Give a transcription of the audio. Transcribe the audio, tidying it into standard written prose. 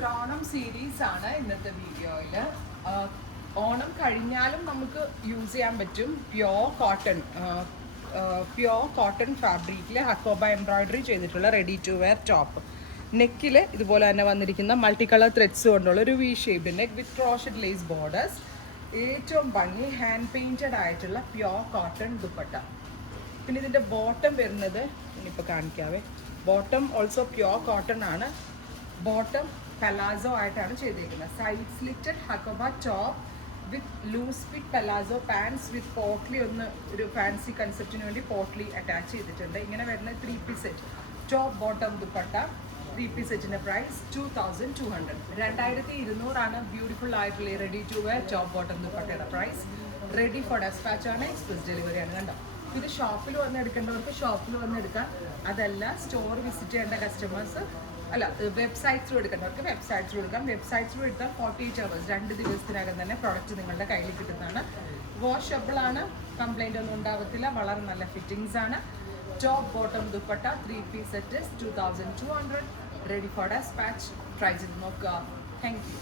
ദസറോണം series ആണ് ഇന്നത്തെ വീഡിയോയിൽ. ഓണം കഴിഞ്ഞാലും നമുക്ക് യൂസ് ചെയ്യാൻ പറ്റും. പ്യോർ കോട്ടൺ ഫാബ്രിക്കിൽ ഹക്കോബ എംബ്രോയിഡറി ചെയ്തിട്ടുള്ള റെഡി ടു വെയർ ടോപ്പ്. നെക്കിൽ ഇതുപോലെ തന്നെ വന്നിരിക്കുന്ന മൾട്ടി കളർ ത്രെഡ്സ് കൊണ്ടുള്ള ഒരു V shaped neck with crocheted lace borders. ഏറ്റവും ഭംഗി ഹാൻഡ് പെയിൻറ്റഡ് ആയിട്ടുള്ള പ്യോർ കോട്ടൺ ദുപ്പട്ട. പിന്നെ ഇതിൻ്റെ ബോട്ടം വരുന്നത് ഇനിയിപ്പോൾ കാണിക്കാവേ. ബോട്ടം ഓൾസോ പ്യോർ കോട്ടൺ ആണ്. ബോട്ടം പലാസോ ആയിട്ടാണ് ചെയ്തേക്കുന്നത്. Side slitted hakoba top with loose fit palazzo pants with potli ഒരു ഫാൻസി കൺസെപ്റ്റിന് വേണ്ടി പോട്ട്ലി അറ്റാച്ച് ചെയ്തിട്ടുണ്ട്. ഇങ്ങനെ വരുന്ന 3 piece set top bottom dupatta. 3 piece സെറ്റിൻ്റെ പ്രൈസ് 2200. 2200 ബ്യൂട്ടിഫുൾ ആയിട്ടുള്ള ready to wear top bottom ദുപ്പട്ടയുടെ പ്രൈസ്. റെഡി ഫോർ ഡെസ്പാച്ച് ആണ്, എക്സ്പ്രസ് ഡെലിവറി ആണ്. കണ്ടോ, ഇത് ഷോപ്പിൽ വന്ന് എടുക്കേണ്ടവർക്ക് ഷോപ്പിൽ വന്ന് എടുക്കാം. അതല്ല സ്റ്റോർ വിസിറ്റ് ചെയ്യേണ്ട കസ്റ്റമേഴ്സ് അല്ല വെബ്സൈറ്റ് ത്രൂ എടുക്കേണ്ടവർക്ക് വെബ്സൈറ്റ് ത്രൂ എടുക്കാം. വെബ്സൈറ്റ് ത്രൂ എടുത്താൽ 48 hours 2 ദിവസത്തിനകം തന്നെ പ്രോഡക്റ്റ് നിങ്ങളുടെ കയ്യിൽ കിട്ടുന്നതാണ്. വാഷബിൾ ആണ്, കംപ്ലൈൻ്റ് ഒന്നും ഉണ്ടാവത്തില്ല. വളരെ നല്ല ഫിറ്റിങ്സ് ആണ്. Top bottom dupatta 3 piece set 2200. Ready for despatch. Try ചെയ്ത് നോക്കുക. Thank U.